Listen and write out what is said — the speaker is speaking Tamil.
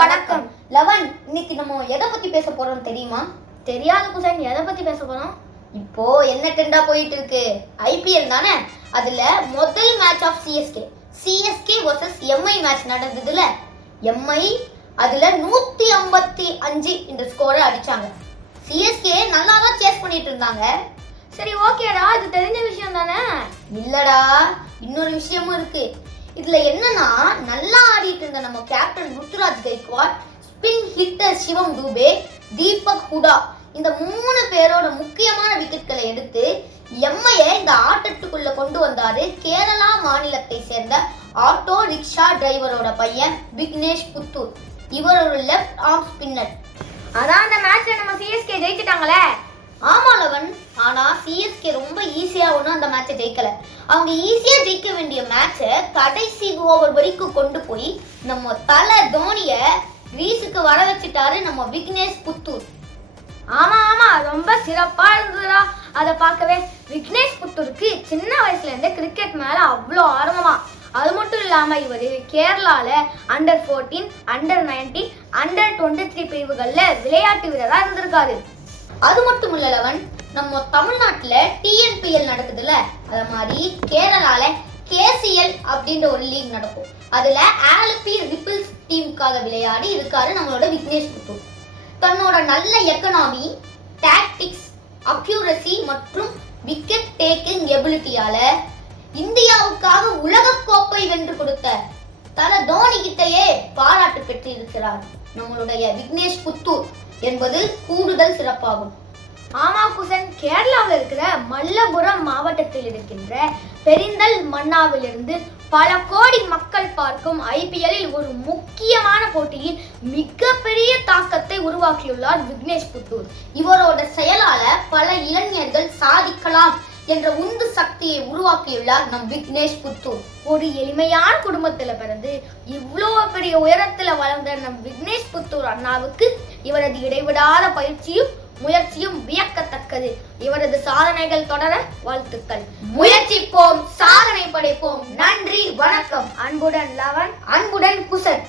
வணக்கம். லவன் இன்னைக்கு நம்ம எதை பத்தி பேச போறோம் தெரியுமா? தெரியாத குசன் எதை பத்தி பேச போறோம்? இப்போ என்ன ட்ரெண்டா போயிட்டு இருக்கு? ஐபிஎல் தானே? அதுல முதல் match of CSK CSK versus MI match நடந்ததுல. MI அதுல நூத்தி ஐம்பத்தி அஞ்சு இந்த ஸ்கோரை அடிச்சாங்க. சிஎஸ்கே நல்லா தான் சேஸ் பண்ணிட்டு இருந்தாங்க. சரி ஓகேடா இது தெரிஞ்ச விஷயம் தானே? இல்லடா. இன்னொரு விஷயமும் இருக்கு. இதுல என்னன்னா நல்லா ஆடிட்டு இருந்த நம்ம captain Ruturaj Gaikwad spin hitter Shivam Dube Deepak Hooda இந்த மூணு பேரோட முக்கியமான விக்கெட்களை எடுத்து எம்ஐயை இந்த ஆட்டத்துக்குள்ள கொண்டு வந்தாரு கேரளா மாநிலத்தை சேர்ந்த ஆட்டோ ரிக்ஷா டிரைவரோட பையன் விக்னேஷ் புத்தூர். இவர் ஒரு லெஃப்ட் ஆர்ம் ஸ்பின்னர் அதான் அந்த மேட்ச்ல நம்ம சிஎஸ்கே ஜெயிச்சிட்டாங்களே. ஆமா லவன். ஆனால் சிஎஸ்கே ரொம்ப ஈஸியாக ஒன்றும் அந்த மேட்சை ஜெயிக்கலை. அவங்க ஈஸியாக ஜெயிக்க வேண்டிய மேட்சை கடைசி ஓவர் வரைக்கும் கொண்டு போய் நம்ம தலை தோனியை கிரீஸுக்கு வர வச்சுட்டாரு நம்ம விக்னேஷ் புத்தூர். ஆமா ஆமா ரொம்ப சிறப்பா இருந்ததுடா. அதை பார்க்கவே விக்னேஷ் புத்தூருக்கு சின்ன வயசுலேருந்தே கிரிக்கெட் மேல அவ்வளோ ஆர்வமா. அது மட்டும் இல்லாம இவர் கேரளால அண்டர் 14 அண்டர் 19 அண்டர் 23 த்ரீ பிரிவுகள்ல விளையாட்டு வீரரா இருந்திருக்காரு. அது மட்டும் இல்ல லவன் நம்ம தமிழ்நாட்டில் டிஎன்பிஎல் நடக்குதுல்ல? அத மாதிரி கேரளால கேசிஎல் அப்படின்ற ஒரு லீக் நடக்கும். அதுல ஆலப்பி ரிப்பிள்ஸ் டீமுக்காக விளையாடி இருக்காரு நம்மளோட விக்னேஷ் புத்தூர் தன்னோட நல்ல எக்கனாமி டாக்டிக்ஸ் அக்யூரசி மற்றும் விக்கெட் டேக்கிங் எபிலிட்டியால இந்தியாவுக்காக உலக கோப்பை வென்று கொடுத்த தல தோனி கிட்டயே பாராட்டு பெற்று இருக்கிறார் நம்மளுடைய விக்னேஷ் புத்தூர் என்பது கூடுதல் சிறப்பாகும். ஆமா குசன் கேரளாவில் இருக்கிற மல்லபுரம் மாவட்டத்தில் இருக்கின்ற பெரிந்தல் மன்னாவிலிருந்து பல கோடி மக்கள் பார்க்கும் ஐபிஎல்லில் ஒரு முக்கியமான போட்டியில் மிகப்பெரிய தாக்கத்தை உருவாக்கியுள்ளார் விக்னேஷ் புத்தூர். இவரோட செயலால பல இளைஞர்கள் சாதிக்கலாம் என்ற உந்து சக்தியை உருவாக்கியுள்ளார் நம் விக்னேஷ் புத்தூர். ஒரு எளிமையான குடும்பத்துல பிறந்து இவ்வளோ பெரிய உயரத்துல வளர்ந்த நம் விக்னேஷ் புத்தூர் அண்ணாவுக்கு இவரது இடைவிடாத பயிற்சியும் முயற்சியும் வியக்கத்தக்கது. இவரது சாதனைகள் தொடர வாழ்த்துக்கள். முயற்சிப்போம் சாதனை படைப்போம். நன்றி வணக்கம். அன்புடன் லவன் அன்புடன் குசன்.